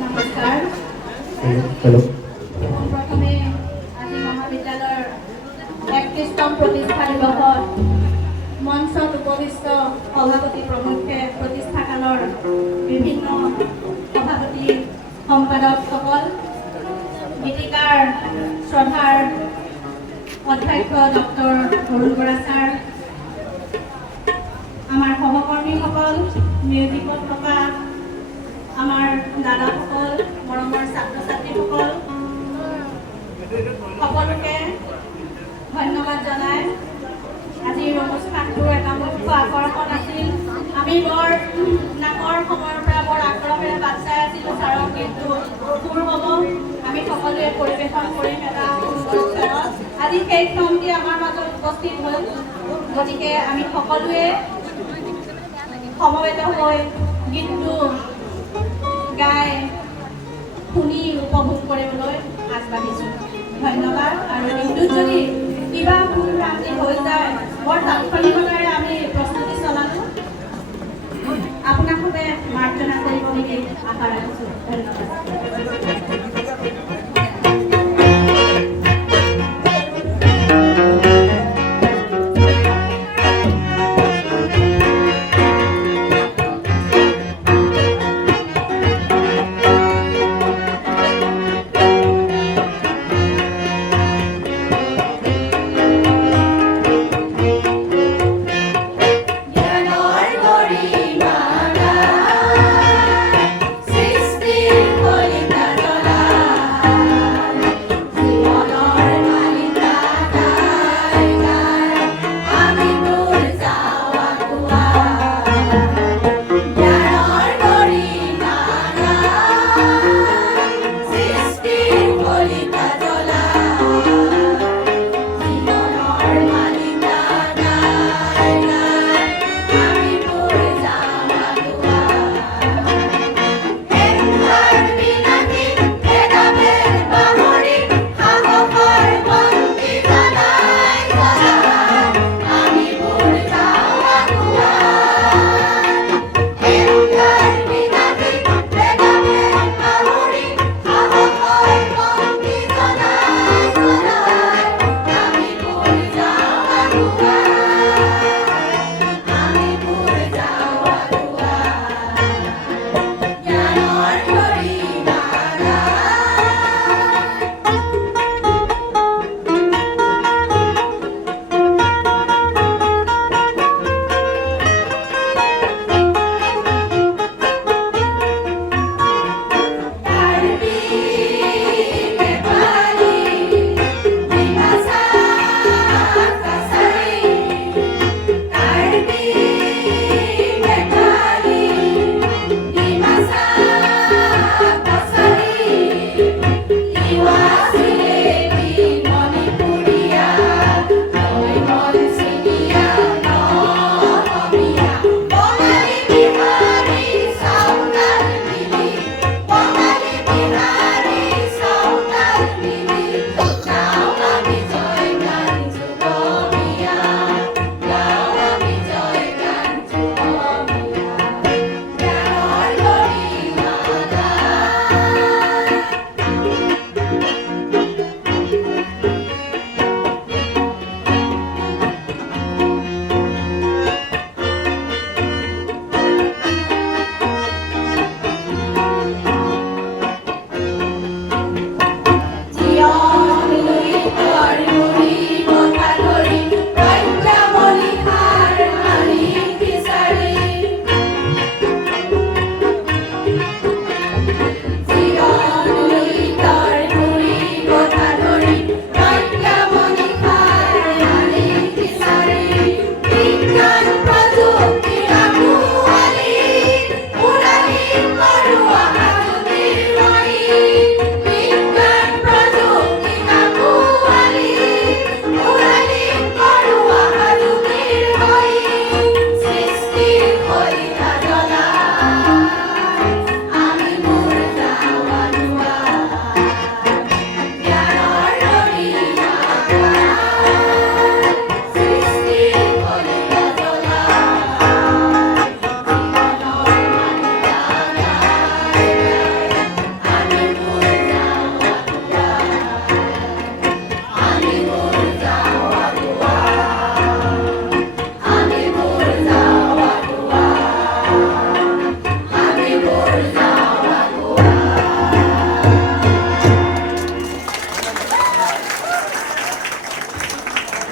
নমস্কাৰ। প্ৰথমে আজি মহাবিদ্যালয়ৰ 31তম প্ৰতিষ্ঠা দিৱসত মঞ্চত উপবিষ্ট সভাপতি প্ৰমুখ্যে প্ৰতিষ্ঠাকালৰ বিভিন্ন সভাপতি সম্পাদকসকল, গীতিকাৰ শ্ৰদ্ধাৰ অধ্যক্ষ ডক্টৰ অৰুণ বৰা ছাৰ, আমাৰ সহকৰ্মীসকল, মিউজিকত থকা আমাৰ দাদাসকল, মৰমৰ ছাত্ৰ ছাত্ৰীসকল, সকলোকে ধন্যবাদ জনাই আজিৰ অনুষ্ঠানটো এটা মুখ্য আকৰ্ষণ আছিল। আমি বৰ ডাঙৰ সময়ৰ পৰা বৰ আগ্ৰহেৰে বাট চাই আছিলোঁ ছাৰৰ গীতটো সুৰ হ'ব, আমি সকলোৱে পৰিৱেশন কৰিম এটা সুন্দৰ ক্ষণত। আজি সেই ক্ষণটি আমাৰ মাজত উপস্থিত হ'ল, গতিকে আমি সকলোৱে সমবেত হৈ গীতটো গাই শুনি উপভোগ কৰিবলৈ আগবাঢ়িছোঁ। ধন্যবাদ। আৰু গীতটোত যদি কিবা ভুল ভ্ৰান্তি হৈ যায়, বৰ তাৎক্ষণিকতাৰে আমি প্ৰস্তুতি চলালোঁ, আপোনাক খুবে মাৰ্জনা কৰিব বুলি আশা ৰাখিছোঁ। ধন্যবাদ।